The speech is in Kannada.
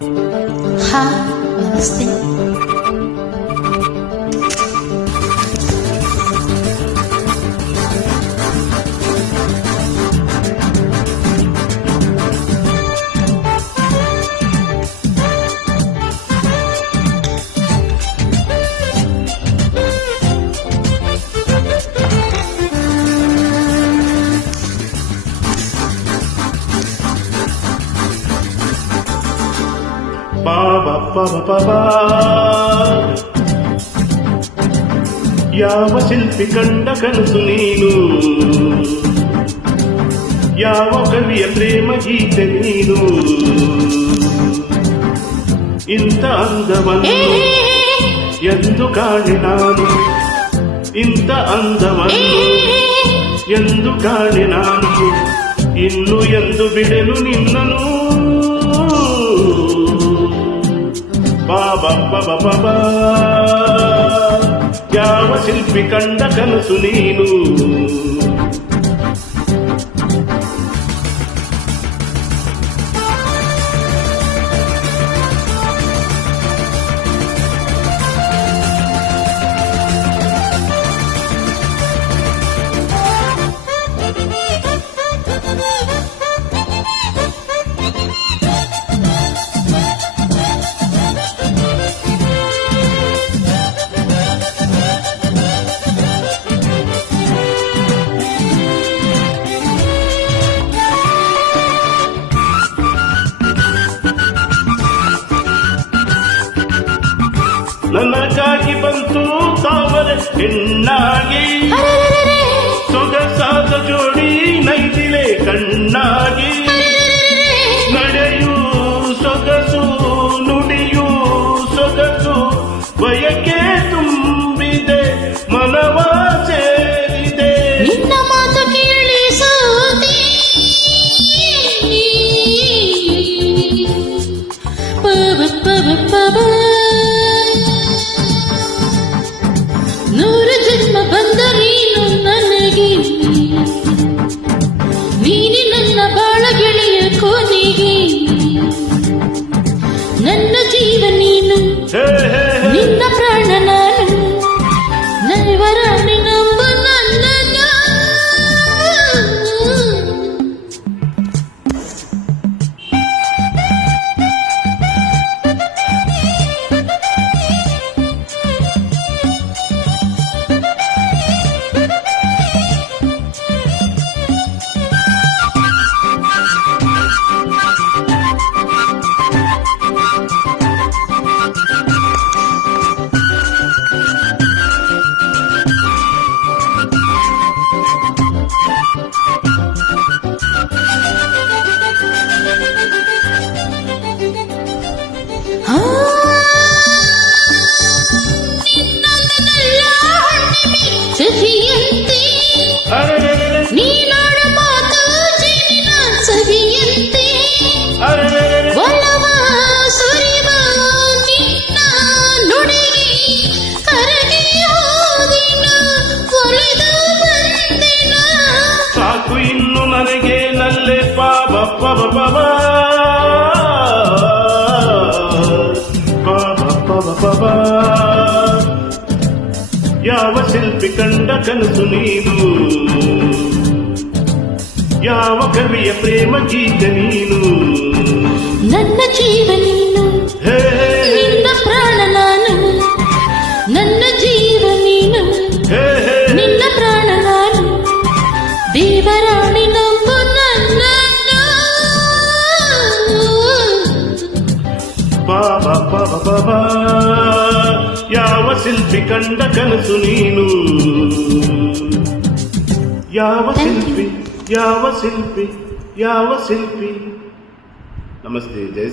ಹಾ ನಮಸ್ತೆ. ಬಾಬಾ ಬಾಬಾ ಯಾವ ಶಿಲ್ಪಿ ಕಂಡ ಕನಸು ನೀನು, ಯಾವ ಕವಿಯ ಪ್ರೇಮ ಗೀತೆ ನೀನು, ಇಂಥ ಅಂದವನ್ನು ಎಂದು ಕಾಣೆ ನಾನು, ಇಂಥ ಅಂದವನ್ನು ಎಂದು ಕಾಣೆ ನಾನು, ಇನ್ನು ಎಂದು ಬಿಡೆನು ನಿನ್ನನು. ಬಾಬಾ ಬಾಬಾ ಬಾಬಾ ಯಾವ ಶಿಲ್ಪಿ ಕಂಡ ಕನಸು ನೀನು. ನನಗಾಗಿ ಬಂತು ತಾವರೆ ಹೆಣ್ಣಾಗಿ, ಸೊಗಸಾದ ಜೋಡಿ ನೈದಿಲೆ ಕಣ್ಣಾಗಿ, ನಡೆಯೂ ಸೊಗಸು ನುಡಿಯೂ ಸೊಗಸು, ಬಯಕೆ ತುಂಬಿದೆ ಮನವ ಸೇರಿದೆ. ನಿನ್ನ ಮಾತು ಕೇಳಿ ಸೋತೆ ನೂರು ಜನ್ಮ ಬಂದರೇನು ನನಗೆ, ನೀನೆ ನನ್ನ ಬಾಳ ಗೆಳೆಯ ಕೊನೆಗೆ. ನನ್ನ ಜೀವ ನೀನು, ನಿನ್ನ ಪ್ರಾಣ ನಾನು, ನೈವರಾಣಿ ನಂಬ ನನ್ನನ್ನು. ಸಹಿಯಂತೆ ನೀನಾಡ ಮಾತು ಜೀವಿನ ಸಹಿಯಂತೆ, ಒಲವ ಸುರಿವ ನಿನ್ನ ನುಡಿಗೆ ಕರಗಿಯೋದಿನ ಒಲಿದು ಬಂದಿನ. ಸಾಕು ಇನ್ನು ನನಗೆ ನಲ್ಲೆ ಬಾಬಾ ಬಾಬಾ ಬಾಬಾ ಬಾಬಾ ಬಾಬಾ ಬಾಬಾ ಯಾವ ಶಿಲ್ಪಿ ಕಂಡ ಕನಸು ನೀನು, ಯಾವ ಕವಿಯ ಪ್ರೇಮ ಗೀತೆ ನೀನು. ನನ್ನ ಜೀವ ನೀನು, ನಿನ್ನ ಪ್ರಾಣ ನಾನು, ನನ್ನ ಜೀವ ನೀನು, ನಿನ್ನ ಪ್ರಾಣ ನಾನು, ದೇವರಾಣಿ ನಂಬು ನನ್ನನ್ನು. ಬಾಬಾ ಬಾಬಾ ಬಾಬಾ ಯಾವ ಶಿಲ್ಪಿ ಕಂಡ ಕನಸು ನೀನು, ಯಾವ ಶಿಲ್ಪಿ ಯಾವ ಶಿಲ್ಪಿ ಯಾವ ಶಿಲ್ಪಿ. ನಮಸ್ತೆ, ಜಯ.